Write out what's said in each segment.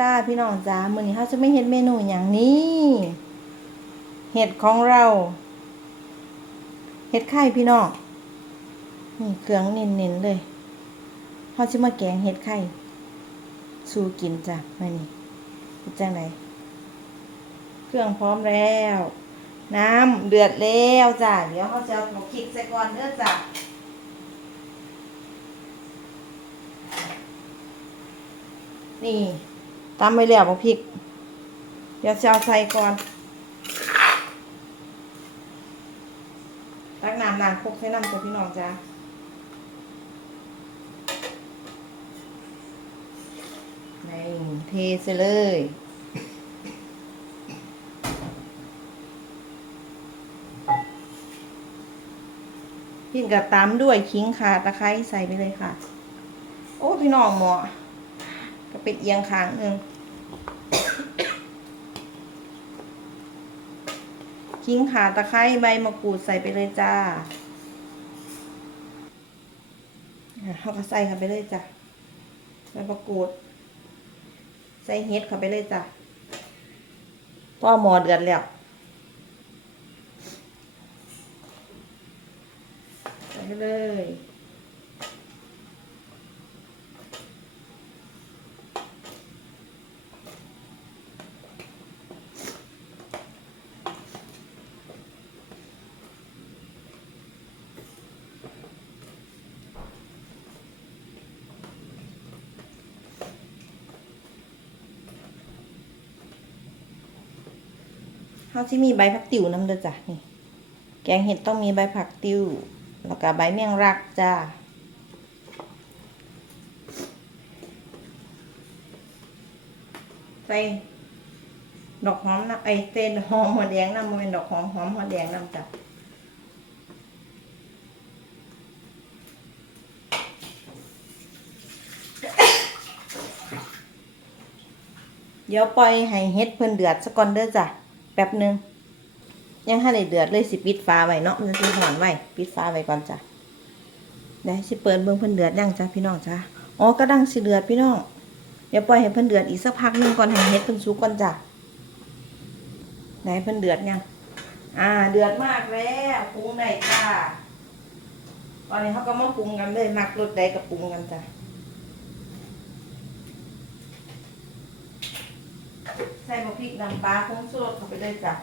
จ้าพี่น้องจ้ามื้อนี้เขาจะไม่เห็นเมนูอย่างนี้ เห็ดของเรา เห็ดไข่พี่น้องนี่เครื่องเน้นๆเลยเขาจะมาแกงเห็ดไข่สู่กินจ้ะมื้อนี้เป็นจังไดเครื่องพร้อมแล้ว น้ำเดือดแล้วจ้ะเดี๋ยวเขาจะเอาหมกขิกใส่ก่อนเด้อจ้ะนี่ ตำไปแล้วบักพริก เดี๋ยวจะเอาใส่ก่อน ตักน้ำล้างครกใส่น้ำจ้ะพี่น้องจ้านี่เทใส่เลยพี่กับตามด้วยขิงข่าตะไคร้ใส่ไปเลยค่ะ โอ้พี่น้องหมอก็เป็นเอียงข้างหนึ่ง ขิงขาตะไคร้ใบมะกรูดใส่ไปเลยจ้าเขาก็ใส่เข้าไปเลยจ้ะใบมะกรูด ใส่เห็ดเข้าไปเลยจ้ะพ่อหมอเดือดแล้วใส่ไปเลย เขาที่มีใบผักติ๋วน้ำเด้อจ้ะนี่ แกงเห็ดต้องมีใบผักติ๋วแล้วก็ใบเมี่ยงรักจ้าใส่ดอกหอมนะไอเต้นหอมหัวแดงนะมันเป็นดอกหอมหอมหัวแดงน้ำจ้ะเดี๋ยวปล่อยให้เฮ็ดเพิ่นเดือดสักก่อนเด้อจ้ะ แป๊บหนึงยังให้เดือดเลยสิปิดฟ้าไว้เนาะมันสิหอนไว้ปิดฟ้าไว้ก่อนจ้ะเดี๋ยวสิเปิดเบิ่งเพิ่นเดือดยังจ้ะพี่น้องจ้ะอ๋อกระดังสิเดือดพี่น้องเดี๋ยวปล่อยให้เพิ่นเดือดอีกสักพักนึงก่อนให้เฮ็ดเพิ่นสุกก่อนจ้ะไหนเพิ่นเดือดยังอ่า เดือดมากแล้วปรุงได้จ้ะตอนนี้เขาก็มาปรุงกันเลยมักรสใดก็ปรุงกันจ้ะ ส่มะพริกน้ำปลาผงชูรสเข้าไปเลยจ้ะ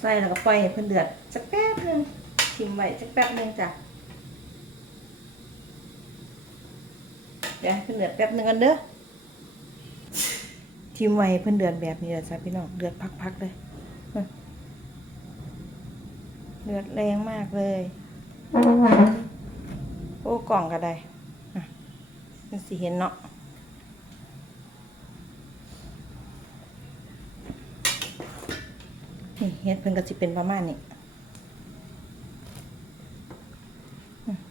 ใส่แล้วก็ปล่อยให้เพิ่นเดือดสักแป๊บหนึงชิมไว้สักแป๊บหนึงจ้ะ เดี๋ยวเพิ่นเดือดแป๊บหนึงกันเด้อชิมไว้เพิ่นเดือดแบบนี้แหละจ้ะพี่น้องเดือดพักๆเลยเดือดแรงมากเลย โอ้กล่องก็ได้มันสิเห็นเนาะนี่เฮ็ดเพิ่นก็สิเป็นประมาณนี้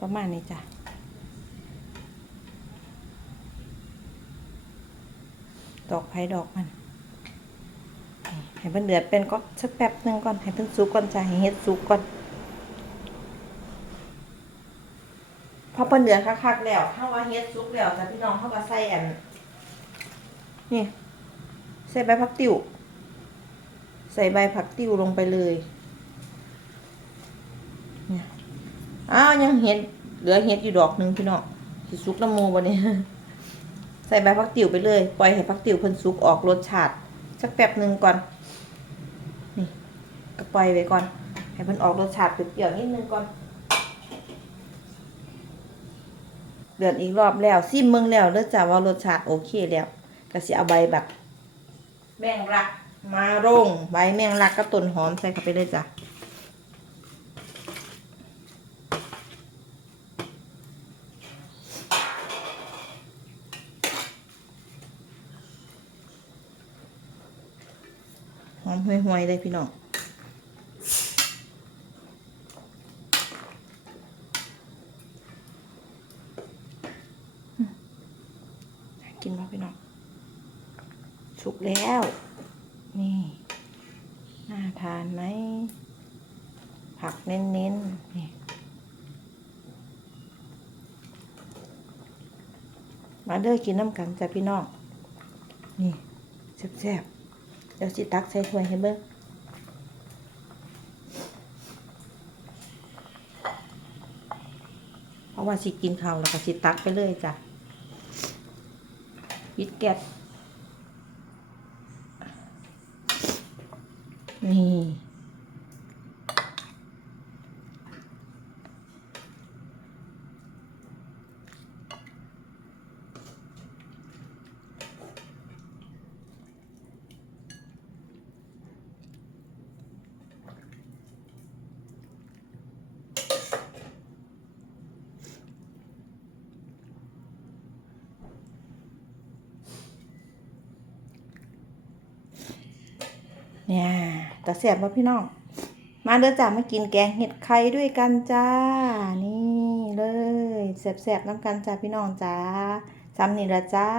ประมาณนี้จ้ะ ดอกไผ่ดอกมันให้เพิ่นเดือดเป็นก็สักแป๊บหนึงก่อนให้เพิ่นสุกก่อนจ้ะให้เฮ็ดสุกก่อนพอเพิ่นเดือดคักๆแล้วถ้าว่าเฮ็ดสุกแล้วจ้ะพี่น้องเขาก็ใส่อันนี่ใส่ใบผักติ๋วใส่ใบผักติ้วลงไปเลยเนี่ยอ้าวยังเห็ดเหลือเห็ดอยู่ดอกหนึ่งพี่น้องสุกน้ำมูวันนี้ ใส่ใบผักติ๋วไปเลย ปล่อยให้ผักติ๋วเพิ่นสุกออกรสชาติสักแป๊บหนึ่งก่อน นี่ก็ปล่อยไว้ก่อน ให้เพิ่นออกรสชาติเปรี้ยวนิดนึงก่อน เดือดอีกรอบแล้วซิมเมืองแล้วเด้อจ้าว่ารสชาติโอเคแล้วก็สิเอาใบแบบแมงลัก มาร่งใบแมงลักกับต้นหอมใส่เข้าไปเลยจ้ะ อมห่วยๆเลยพี่น้องกินมาพี่น้อง สุกแล้ว นี่ น่าทานไหม ผักเน้นๆ นี่ มาเด้อกินน้ำกันจ้ะพี่น้อง นี่แซ่บๆ ดี๋ยวสิตักใส่ถ้วยให้เบิ่งเพราะว่าสิกินข้าวแล้วก็สิตักไปเลยจ้ะวิดแก๊สนี่ เนี่ยตาแสบมาพี่น้อง มาเด้อจ้ามากินแกงเห็ดไข่ด้วยกันจ้า นี่เลยแสบๆน้ำกันจ้าพี่น้องจ้าซ้ำนี่ละจ้า